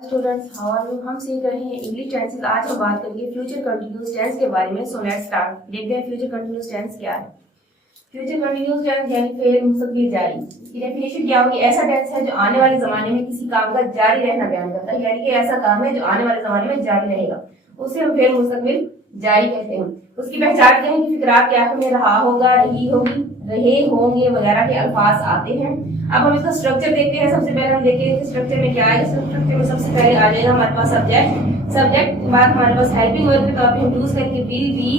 Students, how are you? हम सीख रहे हैं इंग्लिश टेंसेस। आज हम बात करेंगे फ्यूचर कंटिन्यूअस टेंस के बारे में। So let's start. देखते हैं फ्यूचर कंटिन्यूअस टेंस क्या है। फ्यूचर कंटिन्यूअस टेंस यानी फेल मुस्तकबिल जारी। इसकी डेफिनेशन क्या होगी? ऐसा टेंस है जो आने वाले जमाने में किसी काम का जारी रहना बयान करता है, यानी कि ऐसा काम है जो आने वाले जमाने में जारी रहेगा, उसे हम फेल मुस्तकबिल जारी कहते हैं। उसकी पहचान क्या है कि फिक्रात क्या हमें रहा होगा, रही होगी, रहे होंगे वगैरह के अल्फाज आते हैं। अब हम इसका स्ट्रक्चर देखते हैं। सबसे पहले हम देखेंगे स्ट्रक्चर में क्या है। स्ट्रक्चर में सबसे पहले आ जाएगा हमारे पास सब्जेक्ट। सब्जेक्ट के बाद हमारे पास हेल्पिंग वर्ब के तौर पे हम यूज करेंगे विल बी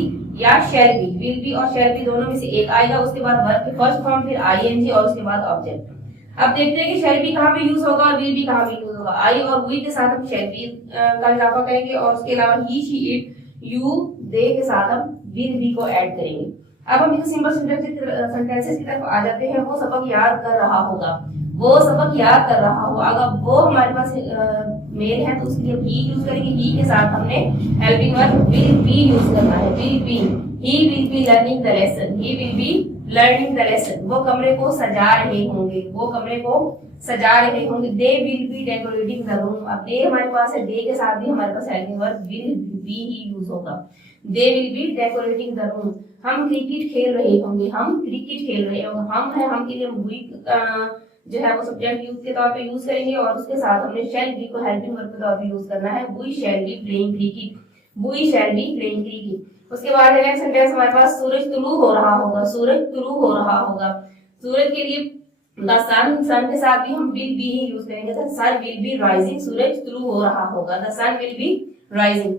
या शैल बी। विल बी और शैल बी दोनों में से एक आएगा। उसके बाद वर्ब की फर्स्ट फॉर्म, फिर आईएनजी और उसके बाद ऑब्जेक्ट। अब देखते हैं कि शैल बी कहाँ पे यूज होगा और विल बी कहाँ पे यूज होगा। आई और वी के साथ हम शैल बी का इजाफा करेंगे और उसके अलावा ही, शी, इट, यू, दे के साथ हम विल बी को ऐड करेंगे। अब हम सिंपल सेंटेंसेस की तरफ आ जाते हैं। वो सबक याद कर रहा होगा, वो सबक याद कर रहा होगा। अगर वो हमारे पास मेल है तो उसके लिए भी यूज करेंगे। ही के साथ हमने helping verb will B use करना है। Will be, he will be learning the lesson, he will be learning the lesson. वो कमरे को सजा रहे होंगे, वो कमरे को सजा रहे होंगे। दे will be decorating the room. अब दे हमारे पास है, दे के साथ भी हमारे पास हेल्पिंग वर्ब विल बी ही यूज होगा। They will be decorating the room. हम क्रिकेट खेल रहे होंगे, हम क्रिकेट खेल रहे होंगे। हम है, हम के लिए वी जो है वो सब्जेक्ट यूज के तौर पे यूज करेंगे और उसके साथ हमने शैल बी को हेल्पिंग वर्ब के तौर पे यूज करना है। We shall be playing cricket, we shall be playing cricket. उसके बाद नेक्स्ट सेंटेंस हमारे पास सूरज तुलू हो रहा होगा, सूरज तुलू हो रहा होगा। सूरज के लिए द सन, सन के साथ भी हम विल बी ही यूज करेंगे। The sun will be rising, सूरज तुलू हो रहा होगा, the sun will be rising.